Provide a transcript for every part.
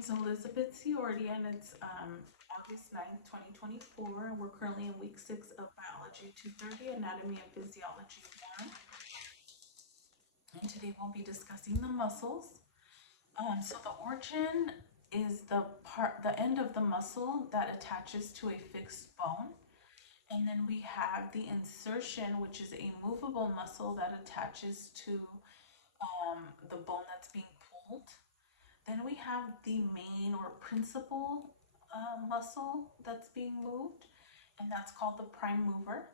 name's Elizabeth Ciordia, and it's August 9th, 2024, and we're currently in week 6 of Biology 230, Anatomy and Physiology 1. And today we'll be discussing the muscles. So the origin is the end of the muscle that attaches to a fixed bone. And then we have the insertion, which is a movable muscle that attaches to the bone that's being pulled. Then we have the main or principal muscle that's being moved, and that's called the prime mover.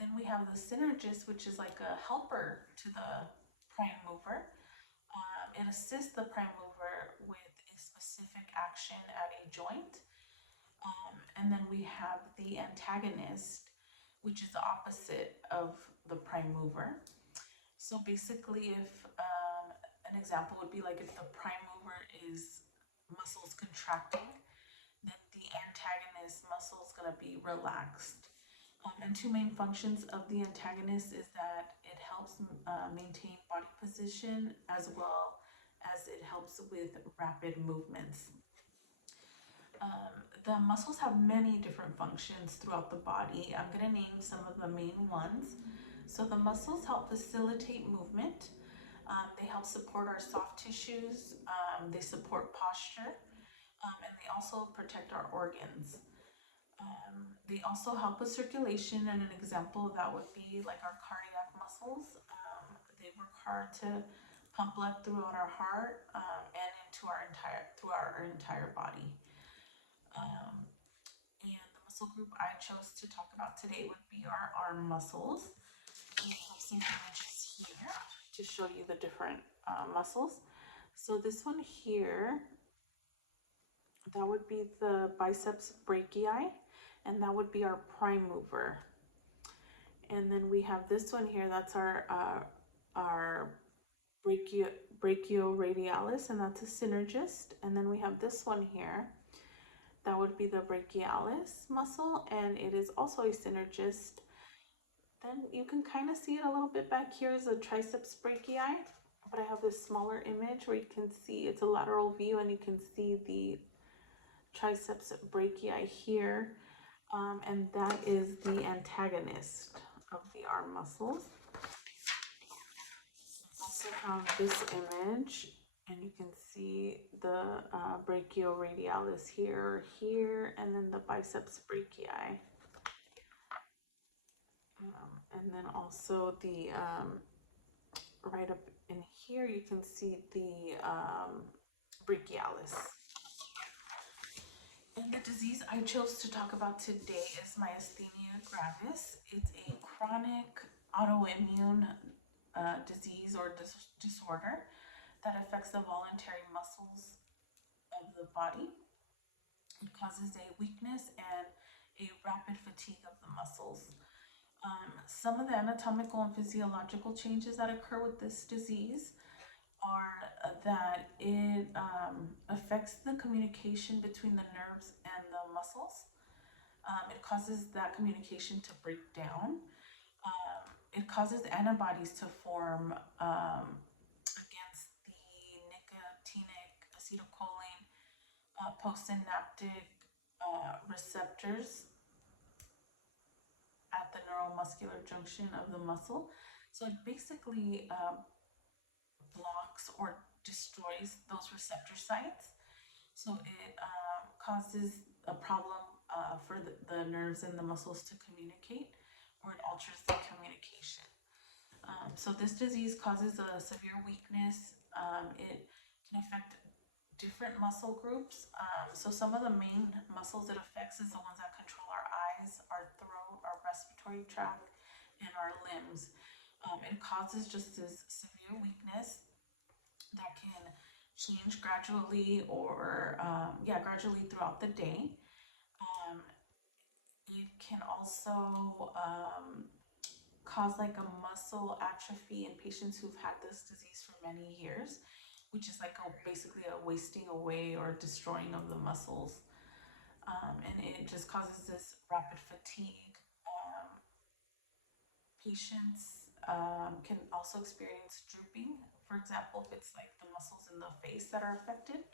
Then we have the synergist, which is like a helper to the prime mover. It assists the prime mover with a specific action at a joint. And then we have the antagonist, which is the opposite of the prime mover. So basically, if an example would be like if the prime mover is muscles contracting, then the antagonist muscle is going to be relaxed. And two main functions of the antagonist is that it helps maintain body position as well as it helps with rapid movements. The muscles have many different functions throughout the body. I'm going to name some of the main ones. So the muscles help facilitate movement. They help support our soft tissues. They support posture. And they also protect our organs. They also help with circulation, and an example of that would be like our cardiac muscles. They work hard to pump blood throughout our heart and into our entire body. And the muscle group I chose to talk about today would be our arm muscles. We have some images here to show you the different muscles. So this one here, that would be the biceps brachii, and that would be our prime mover. And then we have this one here, that's our brachioradialis, and that's a synergist. And then we have this one here, that would be the brachialis muscle, and it is also a synergist. Then you can kind of see it a little bit back here is a triceps brachii, but I have this smaller image where you can see it's a lateral view and you can see the triceps brachii here, and that is the antagonist of the arm muscles. I also have this image, and you can see the brachioradialis here, and then the biceps brachii. And then also the right up in here, you can see the brachialis. And the disease I chose to talk about today is myasthenia gravis. It's a chronic autoimmune disease or disorder that affects the voluntary muscles of the body. It causes a weakness and a rapid fatigue of the muscles. Some of the anatomical and physiological changes that occur with this disease are that it affects the communication between the nerves and the muscles. It causes that communication to break down. It causes antibodies to form against the nicotinic acetylcholine postsynaptic receptors at the neuromuscular junction of the muscle. So it basically blocks or destroys those receptor sites. So it causes a problem for the nerves and the muscles to communicate, or it alters the communication. So this disease causes a severe weakness. It can affect different muscle groups. So some of the main muscles it affects is the ones that control our eyes, our throat, our respiratory tract, and our limbs. It causes just this severe weakness that can change gradually or gradually throughout the day. It can also cause like a muscle atrophy in patients who've had this disease for many years, which is like basically a wasting away or destroying of the muscles. And it just causes this rapid fatigue. Patients can also experience drooping. For example, if it's like the muscles in the face that are affected,